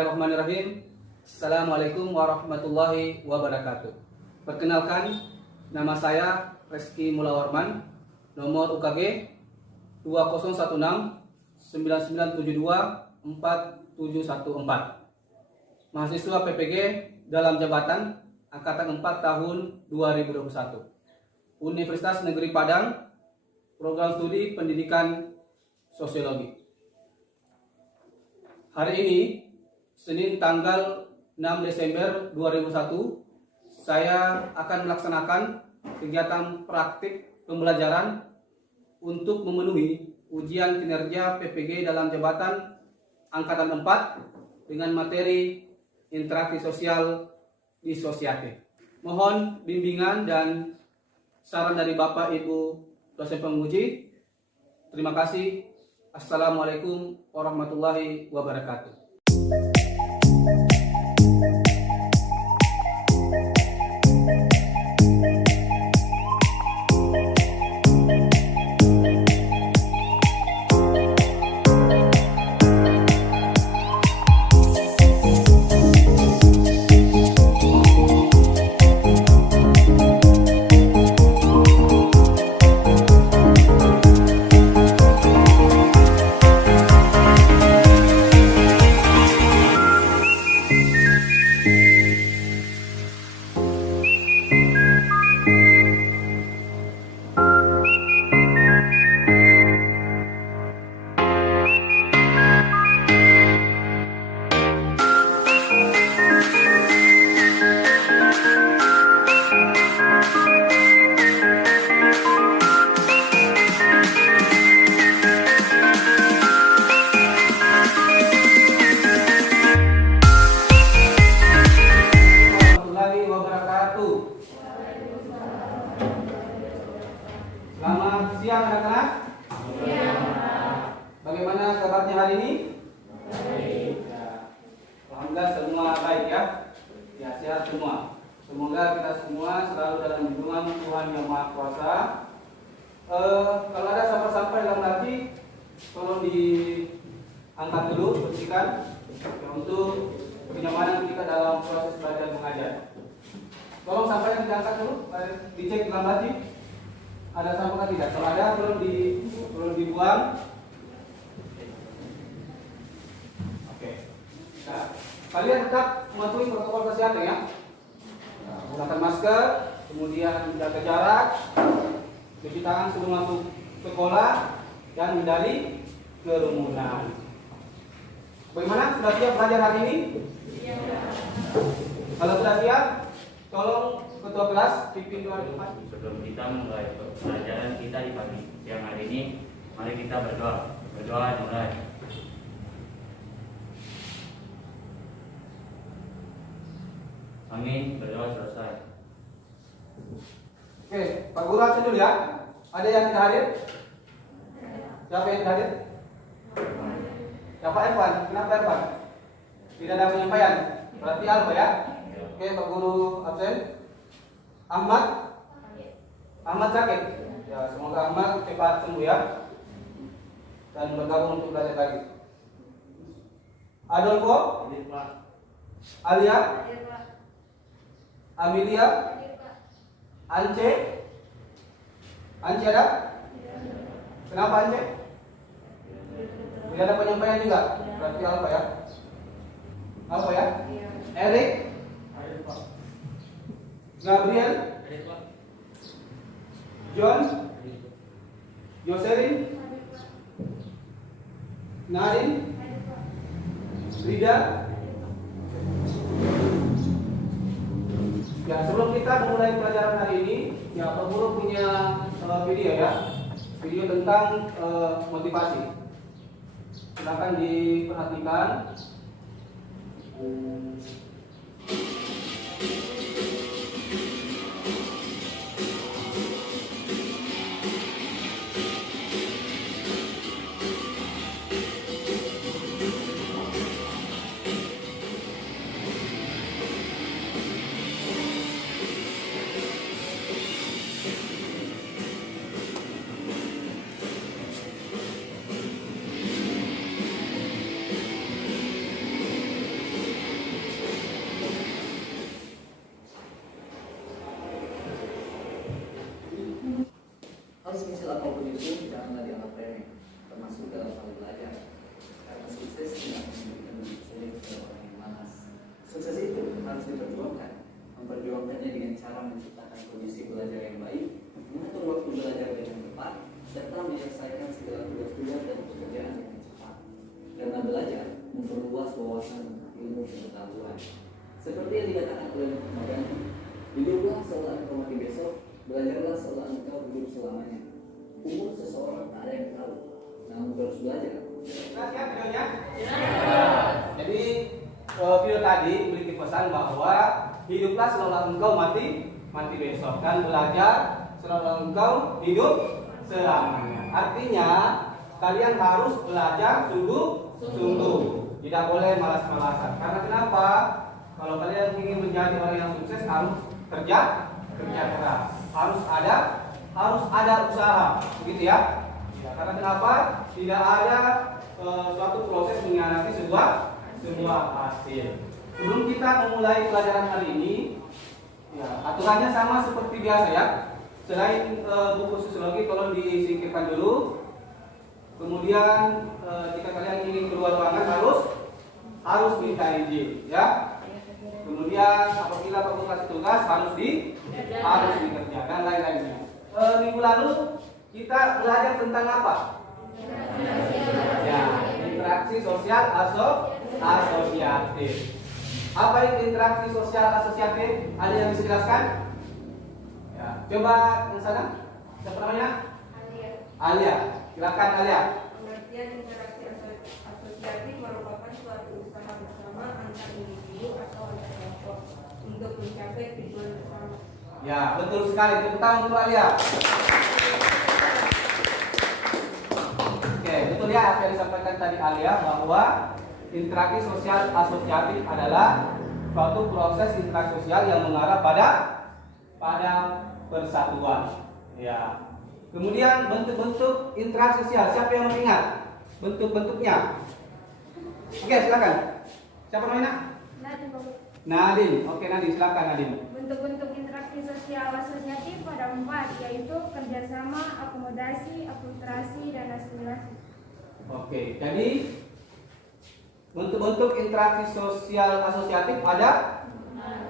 Bismillahirrahmanirrahim. Assalamualaikum warahmatullahi wabarakatuh. Perkenalkan, nama saya Reski Mulawarman, nomor UKG 2016 9972 4714. Mahasiswa PPG dalam jabatan Angkatan 4 tahun 2021. Universitas Negeri Padang, Program Studi Pendidikan Sosiologi. Hari ini, Senin tanggal 6 Desember 2001, saya akan melaksanakan kegiatan praktik pembelajaran untuk memenuhi ujian kinerja PPG dalam jabatan Angkatan 4 dengan materi interaksi sosial disosiatif. Mohon bimbingan dan saran dari Bapak Ibu dosen penguji. Terima kasih. Assalamualaikum warahmatullahi wabarakatuh. Selamat siang anak-anak. Bagaimana kabarnya hari ini? Baik. Alhamdulillah semua baik ya. Ya, sehat semua. Semoga kita semua selalu dalam lindungan Tuhan Yang Maha Kuasa. Kalau ada sampah-sampah dalam hati, tolong diangkat dulu, bersihkan ya, untuk kenyamanan kita dalam proses belajar mengajar. Tolong sampahnya diangkat dulu, dicek dalam hati. Ada sampah tidak? Kalau ada, tolong dibuang. Oke. Nah, kalian tetap mematuhi protokol kesehatan ya. Menggunakan masker, kemudian jaga jarak, cuci tangan sebelum masuk sekolah, dan hindari kerumunan. Bagaimana? Sudah siap belajar hari ini? Iya. Kalau sudah siap, tolong ketua kelas pimpin doa di depan. Sebelum kita mulai pelajaran kita di pagi siang hari ini, mari kita berdoa. Berdoa dimulai. Amin. Berdoa selesai. Oke, Pak Guru absen dulu ya. Ada yang tidak hadir? Siapa yang tidak hadir? Siapa Irfan? Kenapa Irfan? Tidak ada penyampaian. Berarti Alfa ya. Oke, Pak Guru absen. Ahmad sakit. Ya, semoga Ahmad cepat sembuh ya. Dan bergabung untuk belajar lagi. Adolfo? Alia? Amelia? Ance? Ance ada? Kenapa Ance? Tidak ada penyampaian juga. Berarti Alfa ya. Alfa ya? Erik? Gabriel? John? Joselin? Narin? Rida? Ya, sebelum kita memulai pelajaran hari ini, ya Pak Guru punya video ya. Video tentang motivasi. Silakan diperhatikan. termasuk dalam hal belajar. Karena sukses tidak menjadikan diri sulit pada orang yang malas. Sukses itu harus diperjuangkan. Memperjuangkannya dengan cara menciptakan kondisi belajar yang baik, mengatur waktu belajar dengan tepat, serta menyelesaikan segala tugas-tugas dan pekerjaan dengan cepat. Karena belajar memperluas wawasan ilmu pengetahuan. Seperti yang dikatakan oleh Mahatma Gandhi, hiduplah seolah engkau mati besok, belajarlah seolah engkau hidup selamanya. Umur seseorang tak ada yang tahu, namun harus belajar. Siap videonya? Jadi video tadi memiliki pesan bahwa hiduplah seolah engkau mati besok, dan belajar seolah engkau hidup selamanya. Artinya kalian harus belajar sungguh-sungguh, tidak boleh malas-malasan. Karena kenapa? Kalau kalian ingin menjadi orang yang sukses harus kerja keras, harus ada usaha, begitu ya. Karena kenapa? Tidak ada suatu proses mengkhianati sebuah hasil. Sebelum kita memulai pelajaran hari ini, ya, aturannya sama seperti biasa ya. Selain buku sosiologi tolong disingkirkan dulu. Kemudian jika kalian ingin keluar ruangan harus minta izin, ya. Kemudian apabila Pak Guru kasih tugas harus dikerjakan dan lain-lainnya. Minggu lalu kita belajar tentang apa? Ya, interaksi sosial asosiatif. Apa itu interaksi sosial asosiatif? Ada yang bisa jelaskan? Ya, coba yang sana. Siapa namanya? Alia. Silakan Alia. Pengertian interaksi asosiatif merupakan suatu usaha bersama antar individu atau antar kelompok untuk mencapai tujuan bersama. Ya, betul sekali. Tepuk tangan untuk Alia. Oke, betul ya apa yang disampaikan tadi Alia, bahwa interaksi sosial asosiatif adalah suatu proses interaksi sosial yang mengarah pada persatuan. Ya. Kemudian bentuk-bentuk interaksi sosial, siapa yang mengingat bentuk-bentuknya? Oke, silakan. Siapa namanya? Nadine. Oke, Nadine, silakan Nadine. Bentuk-bentuk interaksi sosial asosiatif ada 4, yaitu kerjasama, akomodasi, akulturasi, dan asimilasi. Oke, jadi bentuk-bentuk interaksi sosial asosiatif ada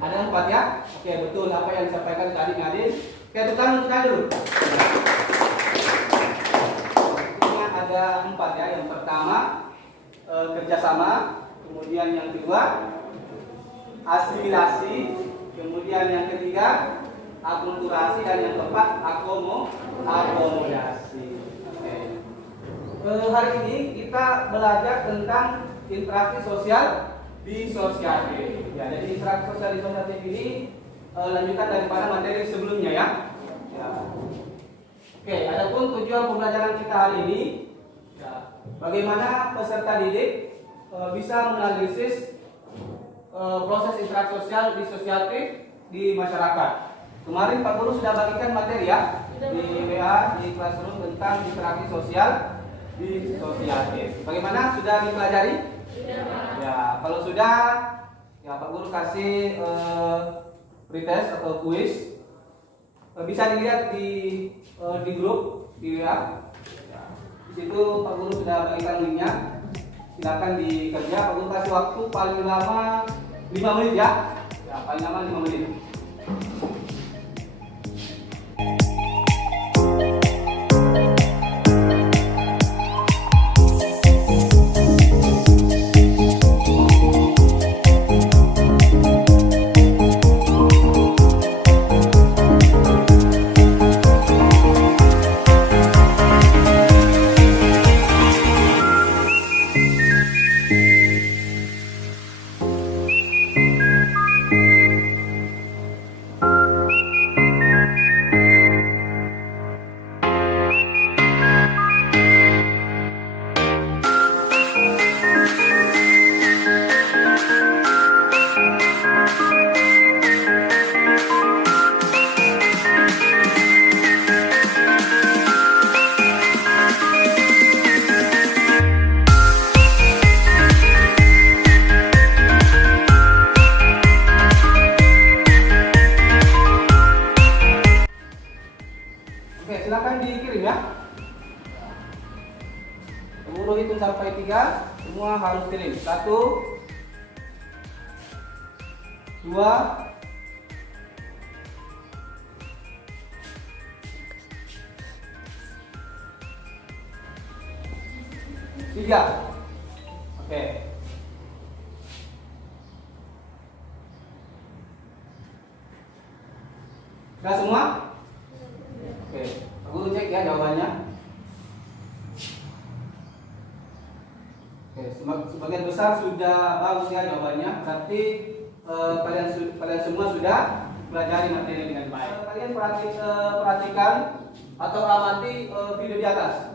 4 ya. Oke, betul apa yang disampaikan tadi Nadine. Oke, tekan untuk dulu. Ada 4 ya. Yang pertama kerjasama, kemudian yang kedua asimilasi, kemudian yang ketiga akulturasi, dan yang keempat akomodasi. Oke. Hari ini kita belajar tentang interaksi sosial disosiatif. Ya, jadi interaksi sosial disosiatif ini lanjutan daripada materi sebelumnya ya. Oke, adapun tujuan pembelajaran kita hari ini, ya, bagaimana peserta didik bisa menganalisis proses interaksi sosial disosiatif di masyarakat. Kemarin Pak Guru sudah bagikan materi ya di WA, di Classroom tentang interaksi sosial disosiatif. Bagaimana, sudah dipelajari? Ya, kalau sudah, ya Pak Guru kasih pretest atau kuis. Bisa dilihat di grup di WA. Di situ Pak Guru sudah bagikan linknya. Silakan dikerja. Pak Guru kasih waktu paling lama 5 menit ya. Ya, paling lama 5 menit. Guru hitung sampai 3, semua harus kirim. 1, 2, 3. Oke. Sudah semua? Oke. Guru cek ya jawabannya. Oke, sebagian besar sudah bagus ya jawabannya. Berarti kalian semua sudah belajar materi dengan baik. Kalian perhatikan atau amati video di atas.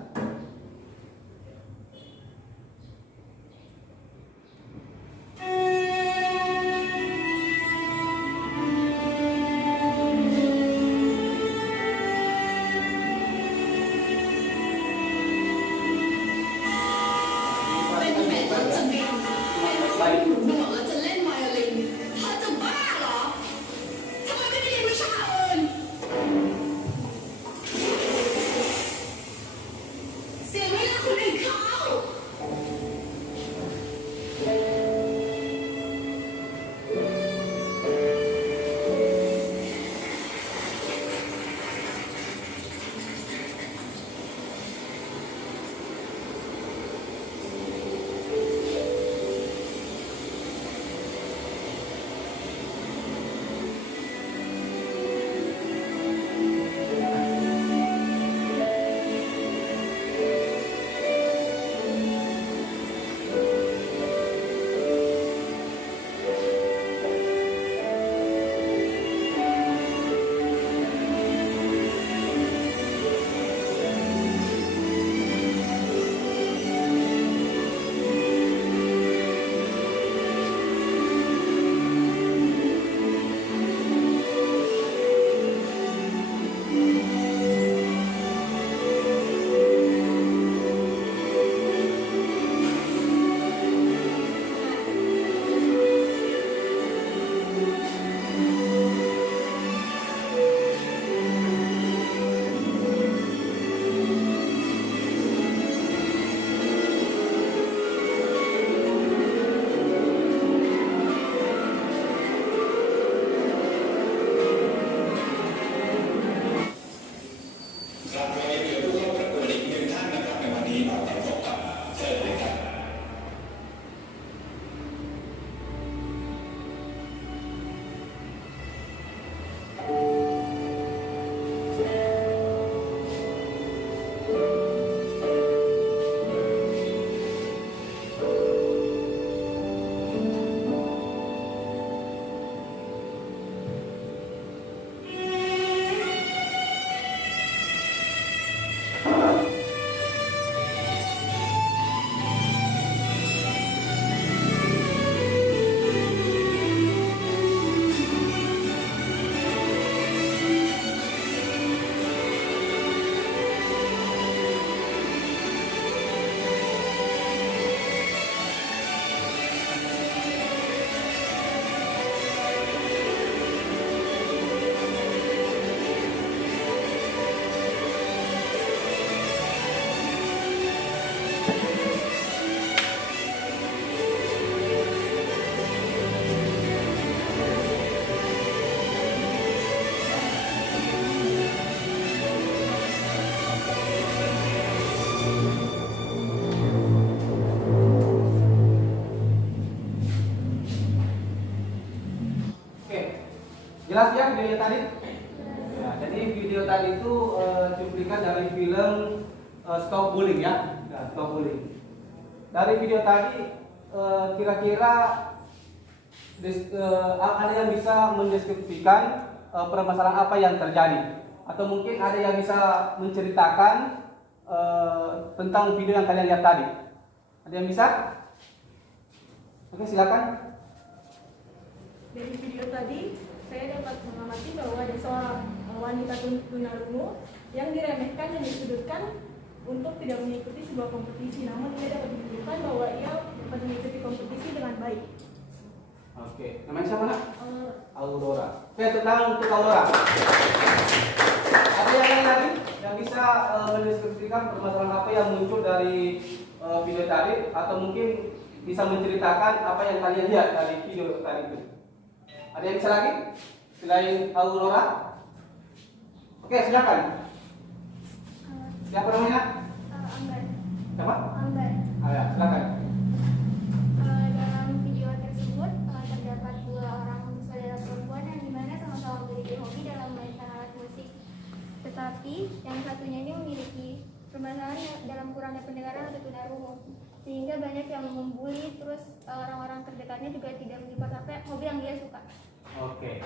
Jelas ya videonya tadi? Ya, jadi video tadi itu cuplikan dari film Stop Bullying ya. Ya, Stop Bullying. Dari video tadi kira-kira ada yang bisa mendeskripsikan permasalahan apa yang terjadi, atau mungkin ada yang bisa menceritakan tentang video yang kalian lihat tadi. Ada yang bisa? Oke, silakan. Dari video tadi saya dapat mengamati bahwa ada seorang wanita tunarungu yang diremehkan dan disudutkan untuk tidak mengikuti sebuah kompetisi, namun ia dapat menunjukkan bahwa ia dapat mengikuti kompetisi dengan baik. Oke, namanya siapa nak? Aurora. Oke, tepuk tangan untuk Aurora. Ada yang lain lagi yang bisa mendeskripsikan permasalahan apa yang muncul dari video tadi, atau mungkin bisa menceritakan apa yang kalian lihat dari video tadi itu. Ada yang bisa lagi selain Aurora? Oke, silakan. Siapa namanya? Anggar. Siapa? Anggar. Ya, silakan. Dalam video tersebut terdapat dua orang saudara perempuan yang dimana sama-sama memiliki hobi dalam memainkan alat musik. Tetapi yang satunya ini memiliki permasalahan dalam kurangnya pendengaran atau tunarungu, sehingga banyak yang membuli, terus orang-orang terdekatnya juga tidak menyupport apa hobi yang dia suka. Oke.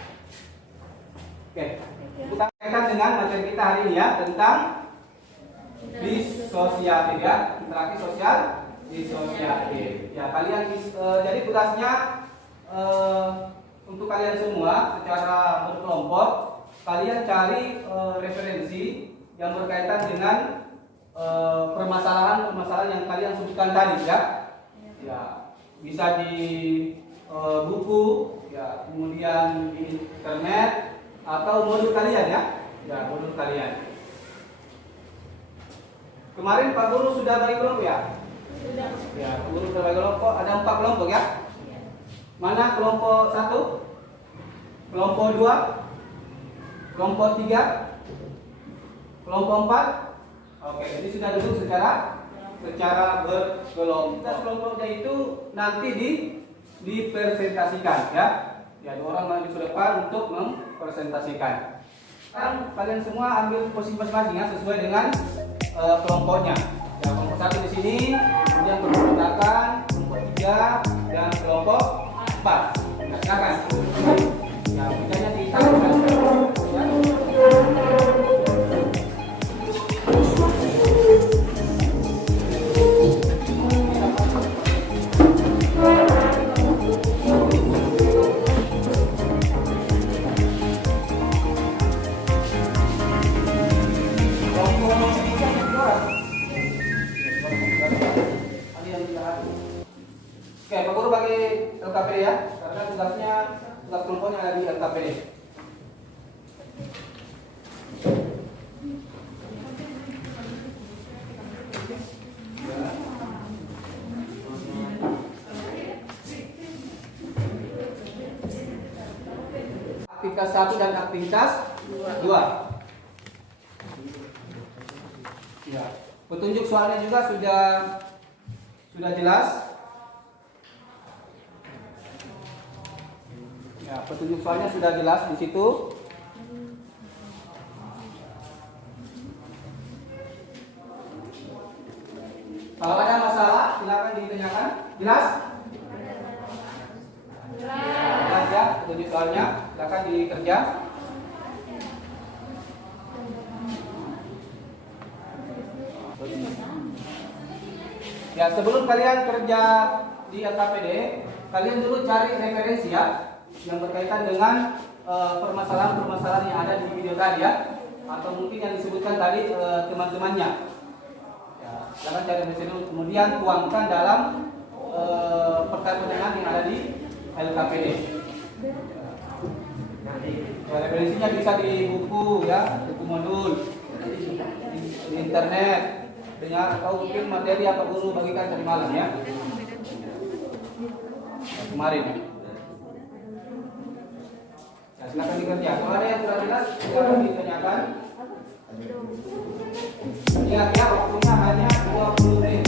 Kita kaitan dengan materi kita hari ini ya, tentang disosiatif ya, interaksi sosial disosiatif. Ya, kalian jadi tugasnya untuk kalian semua secara berkelompok, kalian cari referensi yang berkaitan dengan permasalahan-permasalahan yang kalian sebutkan tadi ya. Ya, bisa di buku, ya, kemudian di internet atau modul kalian ya. Ya, modul kalian. Kemarin Pak Guru sudah bagi kelompok ya? Sudah. Ya, Pak Guru sudah bagi kelompok. Ada 4 kelompok ya? Mana kelompok 1? Kelompok 2? Kelompok 3? Kelompok 4? Oke, jadi sudah duduk secara berkelompok. Kelompoknya itu nanti dipresentasikan ya. Ya, 2 orang maju ke depan untuk mempresentasikan. Sekarang kalian semua ambil posisi masing-masing ya, sesuai dengan kelompoknya. Ya, kelompok 1 di sini, kemudian kelompok belakang, kelompok 3 dan kelompok 4. Ya, silakan. Ya, bidangnya ditampilkan. Ya. Oke, Pak Guru bagi LKPD ya, karena tugas kelompoknya ada di LKPD. Aktivitas 1 dan aktivitas 2. Ya, petunjuk soalnya juga sudah jelas. Ya, petunjuk soalnya sudah jelas di situ. Kalau ada masalah, silakan ditanyakan. Jelas? Jelas ya, petunjuk soalnya, silakan dikerja. Ya, sebelum kalian kerja di LKPD, kalian dulu cari referensi ya, yang berkaitan dengan permasalahan-permasalahan yang ada di video tadi ya, atau mungkin yang disebutkan tadi teman-temannya. Ya, jangan cari referensi dulu, kemudian tuangkan dalam perkataan yang ada di LKPD. Ya, referensinya bisa di buku ya, buku modul, di internet, dengan atau mungkin materi yang Pak Guru bagikan tadi malam ya. Kemarin. Nah, silakan dikerja. Kalau ada yang kurang jelas, silakan ditanyakan. Ingat ya, waktunya hanya 20 menit.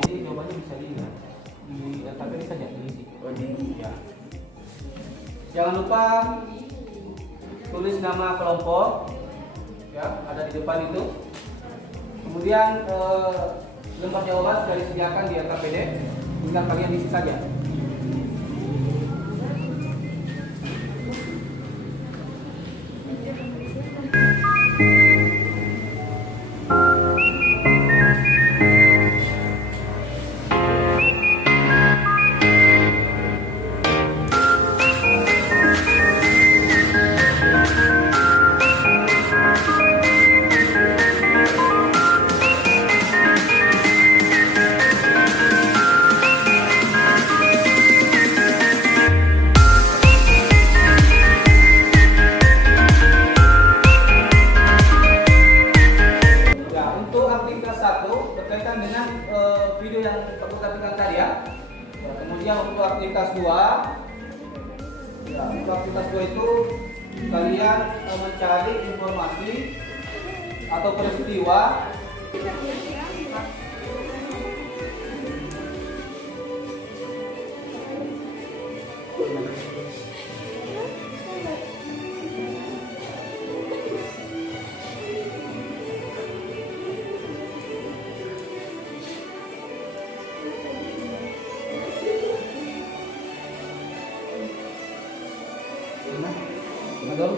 Jadi jawabannya bisa di LKPD saja diisi. Ya. Jangan lupa tulis nama kelompok ya, ada di depan itu. Kemudian lembar jawaban sudah disediakan di LKPD, tinggal kalian isi saja. aktivitas 2 itu kalian mencari informasi atau peristiwa Betul?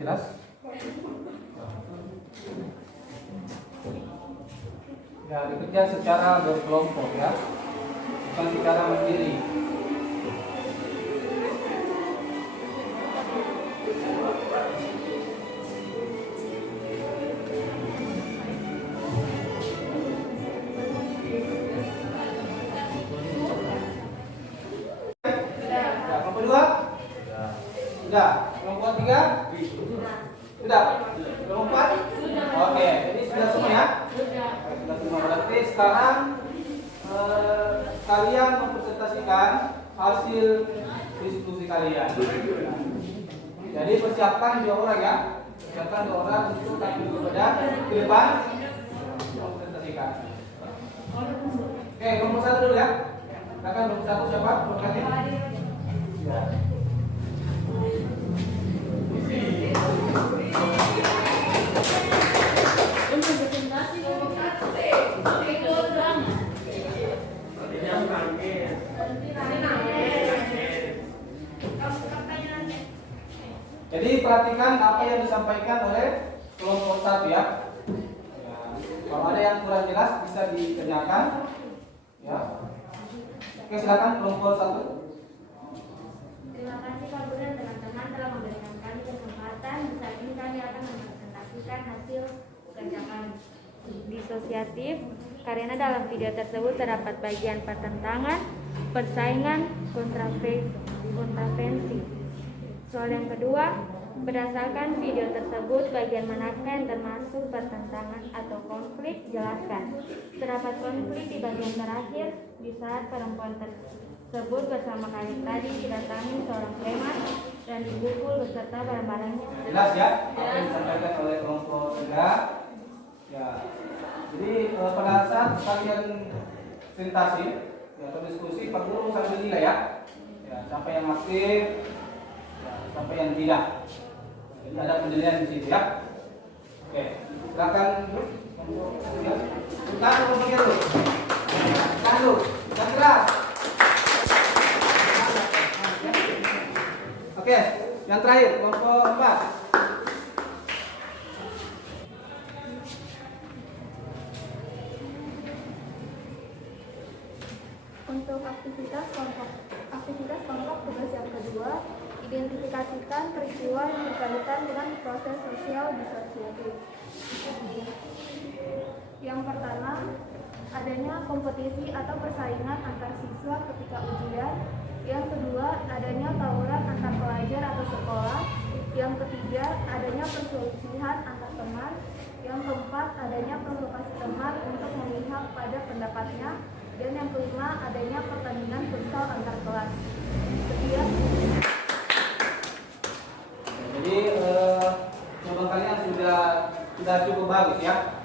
Jelas? Ya, bekerja secara berkelompok ya, bukan secara mandiri. Ya, kelompok 2? Sudah. Kelompok 3? Sudah. Kelompok 4? Oke, jadi sudah semua ya? Sudah semua. Berarti sekarang kalian mempresentasikan hasil diskusi kalian. Jadi persiapkan 2 orang ya. Persiapkan 2 orang untuk kami berbeda ke depan mempresentasikan. Oke, kelompok 1 dulu ya. Silakan kelompok 1 siapa? Kelompok 1. Ya. Jadi perhatikan apa yang disampaikan oleh kelompok 1 ya. Kalau ada yang kurang jelas bisa ditanyakan. Ya. Oke, silakan kelompok 1. Terima kasih Pak Guru dan teman-teman telah memberikan kami kesempatan. Saat ini kami akan mempresentasikan hasil kerjaan disosiatif karena dalam video tersebut terdapat bagian pertentangan, persaingan, kontravensi. Soal yang kedua, berdasarkan video tersebut bagian manakah yang termasuk pertentangan atau konflik? Jelaskan. Terdapat konflik di bagian terakhir di saat perempuan tersebut bersama kali tadi didatangi seorang preman dan dipukul beserta barang-barangnya. Jelas ya apa yang disampaikan oleh kelompok 3. Ya. Jadi pada saat kalian presentasi ya, atau diskusi, Pak Guru sambil nilai ya. Ya, sampai yang aktif, ya, sampai yang tidak. Jadi ada penilaian di situ ya. Oke, silakan Bu. Ya. Bukan kelompoknya dulu. Bukan dulu. Yang keras. Oke, yang terakhir kelompok 4. Untuk aktivitas kelompok tugas yang kedua, identifikasikan peristiwa yang berkaitan dengan proses sosial disosiatif. Yang pertama, adanya kompetisi atau persaingan antar siswa ketika ujian. Yang kedua, adanya tawuran antar pelajar atau sekolah. Yang ketiga, adanya perselisihan antar teman. Yang keempat, adanya provokasi teman untuk memihak pada pendapatnya. Dan yang kelima, adanya pertandingan futsal antar kelas. Sekian. Jadi jawaban kalian sudah cukup bagus ya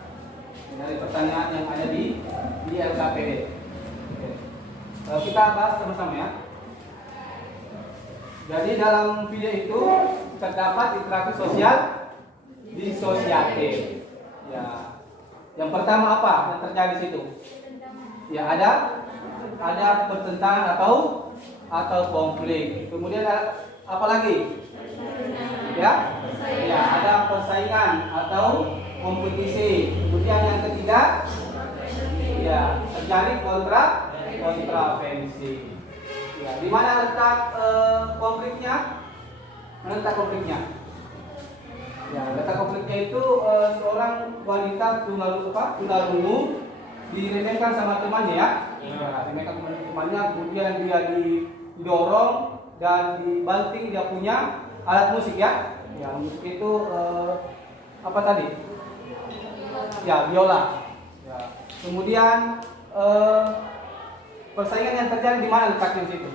dari pertanyaan yang ada di LKPD. Oke. Kita bahas sama-sama ya. Jadi dalam video itu terdapat interaksi sosial disosiatif. Ya. Yang pertama apa yang terjadi di situ? Ya ada pertentangan atau konflik. Kemudian apa lagi? Ya ada persaingan atau kompetisi. Kemudian yang ketiga ya terjadi kontravensi. Ya, di mana letak konfliknya? Letak konfliknya itu seorang wanita tunarungu diremehkan sama temannya ya. Diremehkan temannya, kemudian dia didorong dan dibanting dia punya alat musik ya. Ya, musik itu apa tadi? Ya, biola. Ya. Kemudian persaingan yang terjadi di mana letaknya di situ?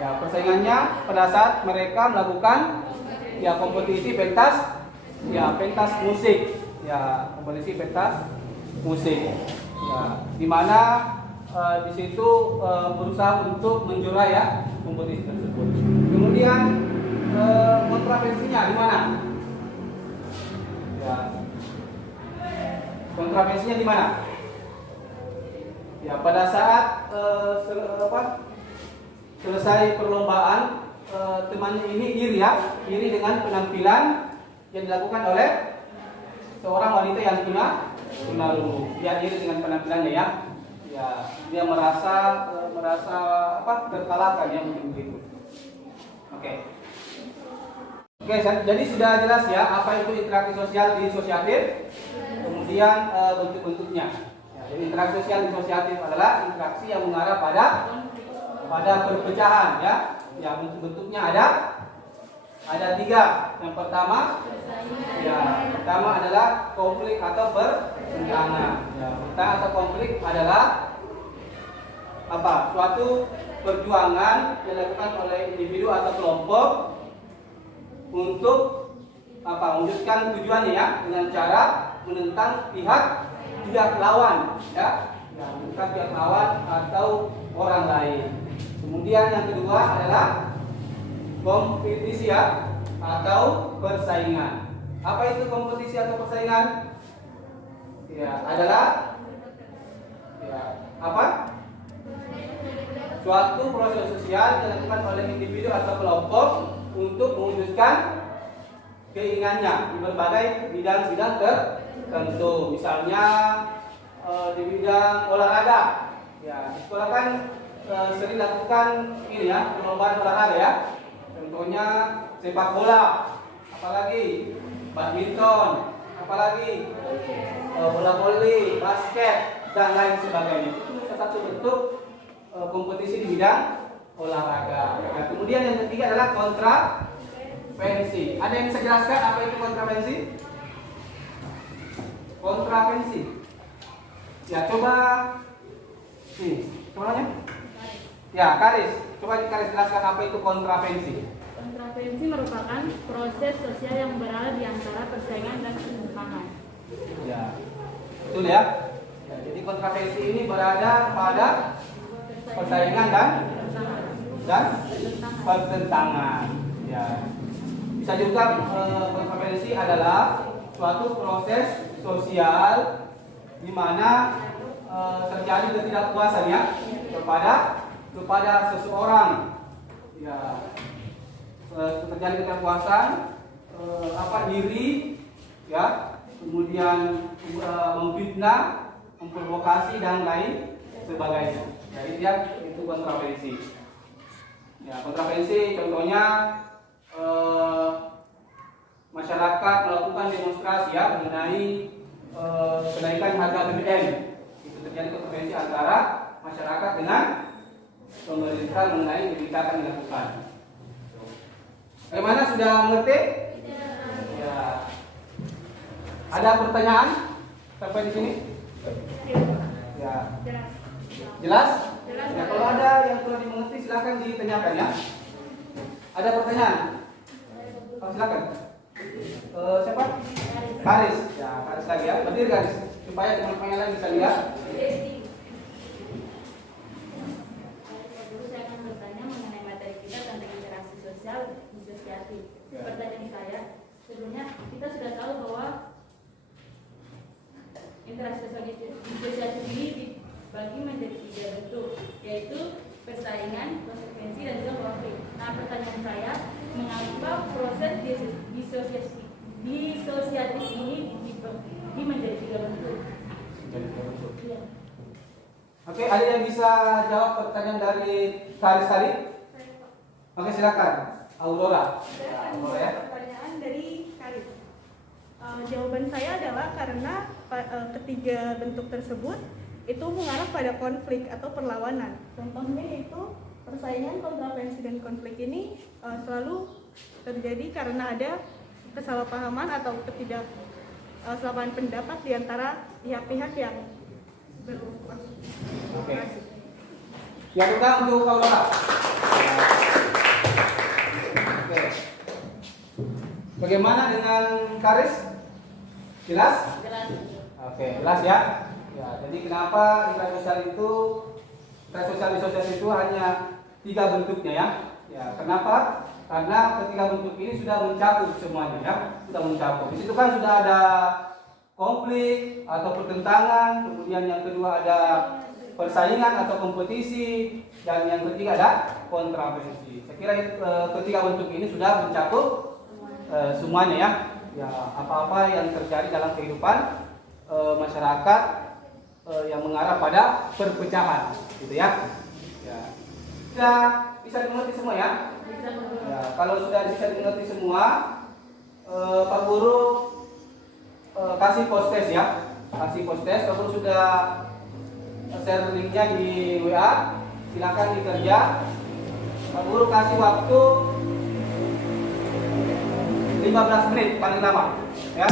Ya, persaingannya pada saat mereka melakukan ya kompetisi pentas musik. Ya, kompetisi pentas musik. Ya, di mana di situ berusaha untuk menjuarai ya kompetisi tersebut. Kemudian kontravensinya di mana? Ya, kontravensinya di mana? Ya, pada saat selesai perlombaan, temannya ini iri dengan penampilan yang dilakukan oleh seorang wanita yang tunarungu. Dia iri dengan penampilannya ya. Ya, dia merasa terkalahkan ya, mungkin begitu. Oke, jadi sudah jelas ya apa itu interaksi sosial disosiatif, kemudian bentuk-bentuknya. Ya, jadi interaksi sosial disosiatif adalah interaksi yang mengarah pada perpecahan ya. Ya, bentuk-bentuknya ada 3. Yang pertama adalah konflik atau pertentangan. Ya, pertentangan atau konflik adalah apa? Suatu perjuangan yang dilakukan oleh individu atau kelompok untuk mewujudkan tujuannya ya, dengan cara menentang pihak lawan ya, menentang pihak lawan atau orang lain. Kemudian yang kedua adalah kompetisi ya, atau persaingan. Apa itu kompetisi atau persaingan? Ya, adalah suatu proses sosial yang dilakukan oleh individu atau kelompok untuk mewujudkan keinginannya di berbagai bidang-bidang tertentu. Misalnya di bidang olahraga. Ya, di sekolah kan sering lakukan ini ya, perlombaan olahraga ya. Contohnya sepak bola, apalagi badminton, apalagi bola voli, basket dan lain sebagainya. Itu salah satu bentuk kompetisi di bidang olahraga. Nah, kemudian yang ketiga adalah kontravensi. Ada yang bisa jelaskan apa itu kontravensi? Kontravensi. Ya, coba namanya? Ya, Karis. Coba Karis jelaskan apa itu kontravensi. Kontravensi merupakan proses sosial yang berada di antara persaingan dan pertentangan. Ya, betul ya. Jadi kontravensi ini berada pada persaingan dan pertentangan. Ya, bisa juga kontravensi adalah suatu proses sosial di mana terjadi ketidakpuasan ya kepada seseorang. Ya, terjadi ketidakpuasan, iri, ya, kemudian memfitnah, memprovokasi dan lain sebagainya. Jadi itu kontravensi. Ya, kontravensi contohnya masyarakat melakukan demonstrasi ya mengenai kenaikan harga BBM. Itu terjadi kontravensi antara masyarakat dengan pemerintah mengenai kebijakan yang dilakukan. Bagaimana, sudah mengerti? Ya. Ada pertanyaan sampai di sini? Ya. Jelas? Ya, kalau ada yang perlu dimengerti silakan ditanyakan ya. Ada pertanyaan? Silakan. Siapa? Karis. Ya, Karis lagi ya. Berdiri Karis supaya teman-teman lain bisa lihat. Saya akan bertanya mengenai materi kita tentang interaksi sosial disosiatif. Pertanyaan saya, sebelumnya kita sudah tahu bahwa interaksi sosial disosiatif ini dibagi menjadi 3 bentuk, yaitu persaingan, konsekuensi, dan juga konflik. Nah, pertanyaan saya, mengapa proses disosiatif ini dibagi menjadi 3 bentuk? Iya. Oke, ada yang bisa jawab pertanyaan dari Karis tadi? Oke, silakan. Aurora. Aurora ya. Pertanyaan dari Karis. Jawaban saya adalah karena ketiga bentuk tersebut itu mengarah pada konflik atau perlawanan. Contohnya yaitu persaingan, kontravensi, dan konflik ini selalu terjadi karena ada kesalahpahaman atau ketidaksamaan pendapat di antara pihak-pihak yang Oke. Yang kedua untuk Aurora. bagaimana dengan Karis? Jelas? Jelas. Oke, jelas ya. Ya, jadi kenapa interaksi sosial itu hanya 3 bentuknya ya? Ya, kenapa? Karena ketiga bentuk ini sudah mencakup semuanya ya, sudah mencakup. Di situ kan sudah ada konflik atau pertentangan, kemudian yang kedua ada persaingan atau kompetisi, dan yang ketiga ada kontravensi. Saya kira ketiga bentuk ini sudah mencakup semuanya ya. Ya, apa-apa yang terjadi dalam kehidupan masyarakat yang mengarah pada perpecahan, gitu ya. Ya. Sudah bisa dimengerti semua ya? Ya, kalau sudah bisa dimengerti semua, Pak Guru kasih post test ya, kasih post test. Pak Guru sudah share linknya di WA, silakan dikerja. Pak Guru kasih waktu 15 menit paling lama ya.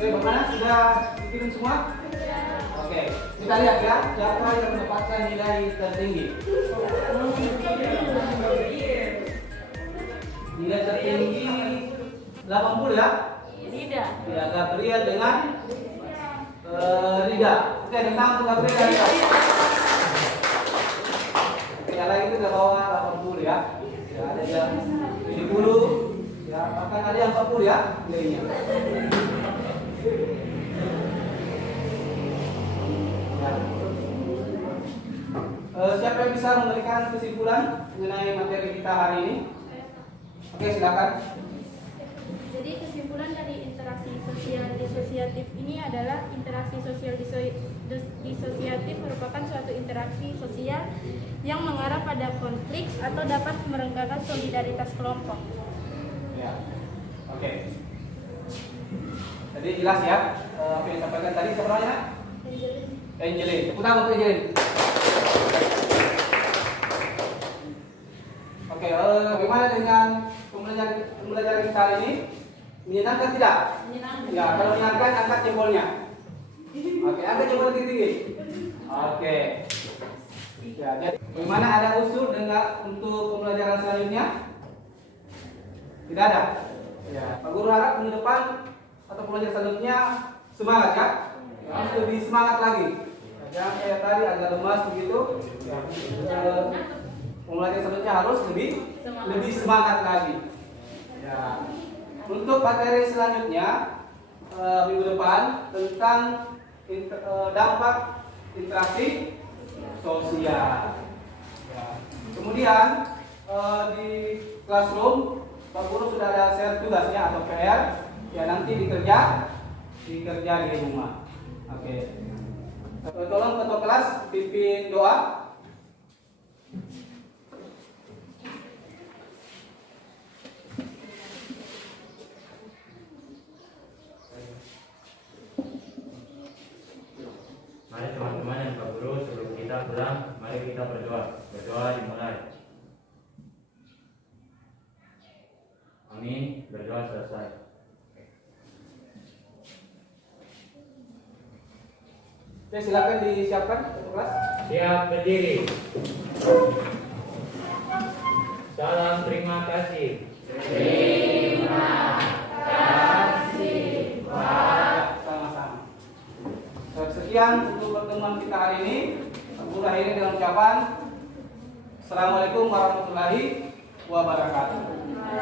Oke, bagaimana? Sudah dikirim semua? Oke, kita lihat ya, siapa yang mendapatkan nilai tertinggi. Nilai tertinggi 80 ya? Tidak. Ya, Gabriel dengan Rida. Oke, tentang Gabriel dan Rida. Oke, yang lain itu udah bawa 80 ya. Ya, ada yang 70, ya, bahkan ada yang 40 ya nilainya. Siapa yang bisa memberikan kesimpulan mengenai materi kita hari ini? Oke, silakan. Jadi kesimpulan dari interaksi sosial disosiatif ini adalah interaksi sosial disosiatif merupakan suatu interaksi sosial yang mengarah pada konflik atau dapat merenggakan solidaritas kelompok. Ya, oke. Jadi jelas ya apa yang disampaikan tadi. Siapa namanya? Angelin. Tepuk tangan untuk Angelin. Oke, bagaimana dengan pembelajaran kita hari ini? Menyenangkan tidak? Menyenangkan. Ya, kalau menyenangkan angkat jempolnya. Oke, angkat jempol tinggi. Oke. Ya, jadi bagaimana, ada usul dengan untuk pembelajaran selanjutnya? Tidak ada. Ya, Pak Guru harap minggu depan atau pembelajaran selanjutnya semangat ya. Harus lebih semangat lagi. Jangan kayak tadi agak lemas begitu. Ya, pembelajaran selanjutnya harus lebih semangat lagi. Ya. Untuk materi selanjutnya minggu depan tentang dampak interaksi sosial. Ya. Kemudian di classroom Pak Guru sudah ada share tugasnya atau PR. Ya, nanti dikerja di rumah. Oke. Tolong ketua kelas pimpin doa. Mari teman-teman dan Pak Guru, sebelum kita pulang, mari kita berdoa. Berdoa dimulai. Amin. Berdoa selesai. Oke, silakan disiapkan untuk kelas. Siap berdiri. Salam terima kasih. Sama-sama. Sekian untuk pertemuan kita hari ini. Guru akhiri dengan ucapan Assalamualaikum warahmatullahi wabarakatuh.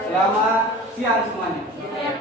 Selamat siang semuanya.